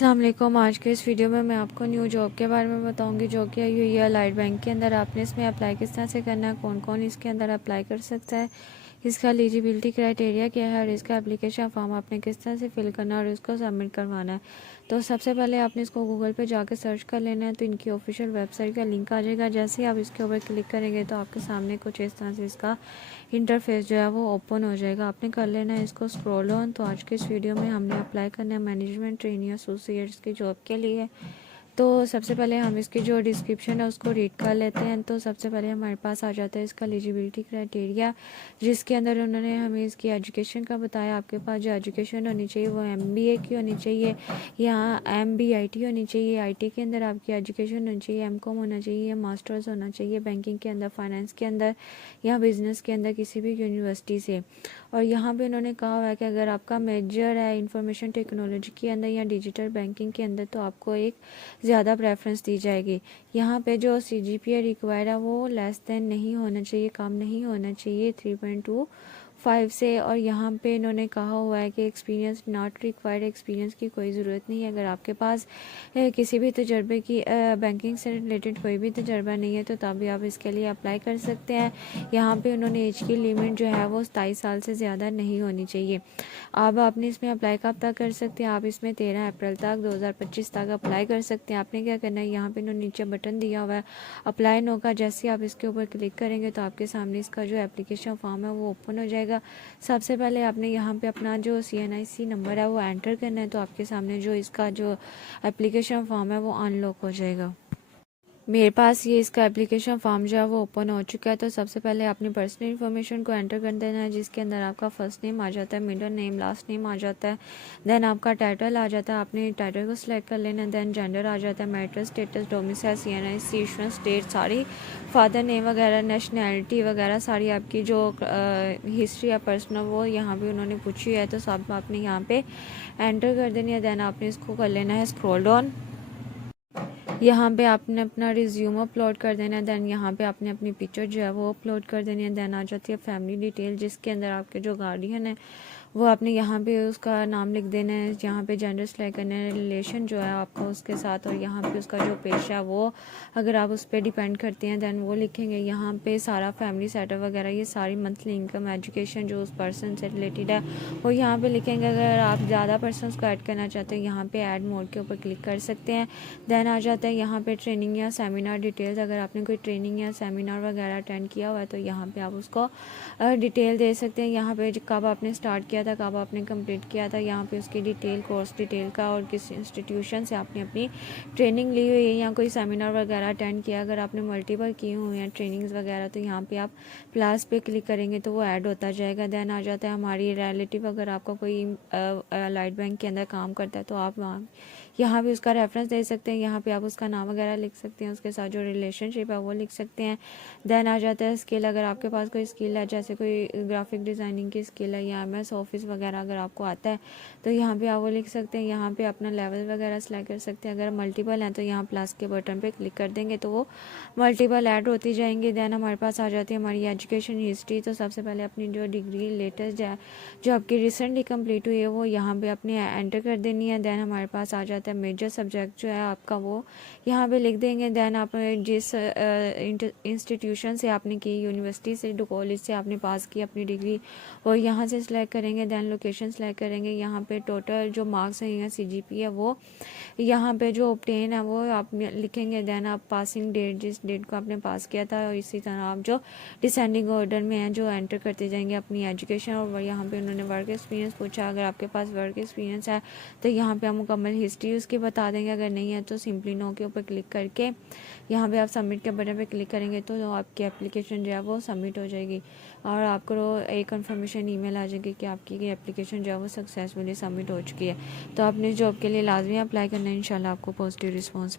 अस्सलाम वालेकुम। आज के इस वीडियो में मैं आपको न्यू जॉब के बारे में बताऊंगी जो कि आई हुई है लाइट बैंक के अंदर। आपने इसमें अप्लाई किस तरह से करना है, कौन कौन इसके अंदर अप्लाई कर सकता है, इसका एलिजिबिलिटी क्राइटेरिया क्या है और इसका एप्लीकेशन फॉर्म आपने किस तरह से फिल करना है और इसको सबमिट करवाना है। तो सबसे पहले आपने इसको गूगल पे जाकर सर्च कर लेना है। तो इनकी ऑफिशियल वेबसाइट का लिंक आ जाएगा। जैसे ही आप इसके ऊपर क्लिक करेंगे तो आपके सामने कुछ इस तरह से इसका इंटरफेस जो है वो ओपन हो जाएगा। आपने कर लेना है इसको स्क्रॉल ऑन। तो आज के इस वीडियो में हमने अप्लाई करना है मैनेजमेंट ट्रेनिंग एसोसिएट्स की जॉब के लिए। तो सबसे पहले हम इसकी जो डिस्क्रिप्शन है उसको रीड कर लेते हैं। तो सबसे पहले हमारे पास आ जाता है इसका एलिजिबिलिटी क्राइटेरिया, जिसके अंदर उन्होंने हमें इसकी एजुकेशन का बताया। आपके पास जो एजुकेशन होनी चाहिए वो MBA की होनी चाहिए या MBIT होनी चाहिए। IT के अंदर आपकी एजुकेशन होनी चाहिए, MCOM होना चाहिए, मास्टर्स होना चाहिए बैंकिंग के अंदर, फाइनेंस के अंदर या बिजनेस के अंदर किसी भी यूनिवर्सिटी से। और यहाँ पे उन्होंने कहा हुआ है कि अगर आपका मेजर है इंफॉर्मेशन टेक्नोलॉजी के अंदर या डिजिटल बैंकिंग के अंदर तो आपको एक ज़्यादा प्रेफरेंस दी जाएगी। यहाँ पे जो CGPA रिक्वायर्ड है वो लेस देन नहीं होना चाहिए, कम नहीं होना चाहिए 3.25 से। और यहाँ पे इन्होंने कहा हुआ है कि एक्सपीरियंस नॉट रिक्वायर्ड, एक्सपीरियंस की कोई ज़रूरत नहीं है। अगर आपके पास किसी भी तजर्बे की बैंकिंग से रिलेटेड कोई भी तजर्बा नहीं है तो तभी आप इसके लिए अप्लाई कर सकते हैं। यहाँ पे उन्होंने एज की लिमिट जो है वो 27 साल से ज़्यादा नहीं होनी चाहिए। अब आपने इसमें अप्लाई कब तक कर सकते हैं, आप इसमें 13 अप्रैल तक 2025 तक अप्लाई कर सकते हैं। आपने क्या करना है, यहाँ पे इन्होंने नीचे बटन दिया हुआ है अप्लाई नो का। जैसे आप इसके ऊपर क्लिक करेंगे तो आपके सामने इसका जो एप्लीकेशन फॉर्म है वो ओपन हो जाएगा। सबसे पहले आपने यहाँ पे अपना जो CNIC नंबर है वो एंटर करना है। तो आपके सामने जो इसका जो एप्लीकेशन फॉर्म है वो अनलॉक हो जाएगा। मेरे पास ये इसका एप्लीकेशन फॉर्म जो है वो ओपन हो चुका है। तो सबसे पहले अपनी पर्सनल इन्फॉर्मेशन को एंटर कर देना है, जिसके अंदर आपका फर्स्ट नेम आ जाता है, मिडिल नेम, लास्ट नेम आ जाता है, देन आपका टाइटल आ जाता है। आपने टाइटल को सिलेक्ट कर लेना है। देन जेंडर आ जाता है, marital status, domicile, CNIC, issuance date, सारी फादर नेम वगैरह, नेशनैलिटी वगैरह सारी आपकी जो हिस्ट्री है पर्सनल वो यहाँ पर उन्होंने पूछी है। तो सब आपने यहाँ पर एंटर कर देनी है। देन आपने इसको कर लेना है स्क्रॉल डाउन। यहाँ पे आपने अपना रिज्यूम अपलोड कर देना है। देन यहाँ पे आपने अपनी पिक्चर जो है वो अपलोड कर देनी है। देन आ जाती है फैमिली डिटेल, जिसके अंदर आपके जो गार्डियन है वो आपने यहाँ पे उसका नाम लिख देना है। यहाँ पे जेंडर सिलेक्ट करना है, रिलेशन जो है आपका उसके साथ, और यहाँ पे उसका जो पेशा है वो अगर आप उस पर डिपेंड करते हैं देन वो लिखेंगे। यहाँ पे सारा फैमिली सेटअप वगैरह ये सारी मंथली इनकम, एजुकेशन जो उस पर्सन से रिलेटेड है वो यहाँ पे लिखेंगे। अगर आप ज़्यादा पर्सन को ऐड करना चाहते हैं यहाँ पे ऐड मोड के ऊपर क्लिक कर सकते हैं। देन आ जाता है यहाँ पे ट्रेनिंग या सेमिनार डिटेल्स। अगर आपने कोई ट्रेनिंग या सेमिनार वगैरह अटेंड किया हुआ है तो यहाँ पे आप उसको डिटेल दे सकते हैं। यहाँ पे कब आपने स्टार्ट किया था, कब आपने कंप्लीट किया था, यहाँ पे उसकी डिटेल, कोर्स डिटेल का, और किस इंस्टीट्यूशन से आपने अपनी ट्रेनिंग ली हुई है या कोई सेमिनार वगैरह अटेंड किया। अगर आपने मल्टीपल की हुई हैं ट्रेनिंग्स वगैरह तो यहाँ पे आप प्लस पे क्लिक करेंगे तो वो ऐड होता जाएगा। देन आ जाता है हमारी रिलेटिव, अगर आपका कोई लाइट बैंक के अंदर काम करता है तो आप वहाँ यहाँ पे उसका रेफरेंस दे सकते हैं। यहाँ पे आप उसका नाम वगैरह लिख सकते हैं, उसके साथ जो रिलेशनशिप है वो लिख सकते हैं। देन आ जाता है स्किल, अगर आपके पास कोई स्किल है जैसे कोई ग्राफिक डिज़ाइनिंग की स्किल है या MS ऑफिस वगैरह अगर आपको आता है तो यहाँ पे आप वो लिख सकते हैं। यहाँ पे अपना लेवल वगैरह सेलेक्ट कर सकते हैं। अगर मल्टीपल हैं तो यहाँ प्लस के बटन पे क्लिक कर देंगे तो वो मल्टीपल ऐड होती जाएंगी। देन हमारे पास आ जाती है हमारी एजुकेशन हिस्ट्री। तो सबसे पहले अपनी जो डिग्री लेटेस्ट जो आपकी रिसेंटली कंप्लीट हुई है वो यहाँ पे अपनी एंटर कर देनी है। देन हमारे पास आ जाता है मेजर सब्जेक्ट जो है आपका वो यहाँ पे लिख देंगे। देन आप जिस इंस्टीट्यूशन से आपने की, यूनिवर्सिटी से, कॉलेज से आपने पास की अपनी डिग्री, और यहाँ से सिलेक्ट करेंगे। देन लोकेशन सेलेक्ट करेंगे। यहाँ पे टोटल जो मार्क्स हैं या CGPA है वो यहाँ पे जो ऑब्टेन है वो आप लिखेंगे। देन आप पासिंग डेट, जिस डेट को आपने पास किया था, और इसी तरह आप जो डिसेंडिंग ऑर्डर में है जो एंटर करते जाएंगे अपनी एजुकेशन। और यहाँ पे उन्होंने वर्क एक्सपीरियंस पूछा, अगर आपके पास वर्क एक्सपीरियंस है तो यहाँ पे आप मुकम्मल हिस्ट्री उसकी बता देंगे। अगर नहीं है तो सिंपली नो के ऊपर क्लिक करके यहाँ पे आप सबमिट के बटन पे क्लिक करेंगे तो आपकी एप्लीकेशन जो है वो सबमिट हो जाएगी और आपको एक कंफर्मेशन ईमेल आ जाएगी कि आपकी एप्लीकेशन जो है वो सक्सेसफुली सबमिट हो चुकी है। तो आपने जॉब के लिए लाजमी अप्लाई करना है, इंशाल्लाह आपको पॉजिटिव रिस्पॉन्स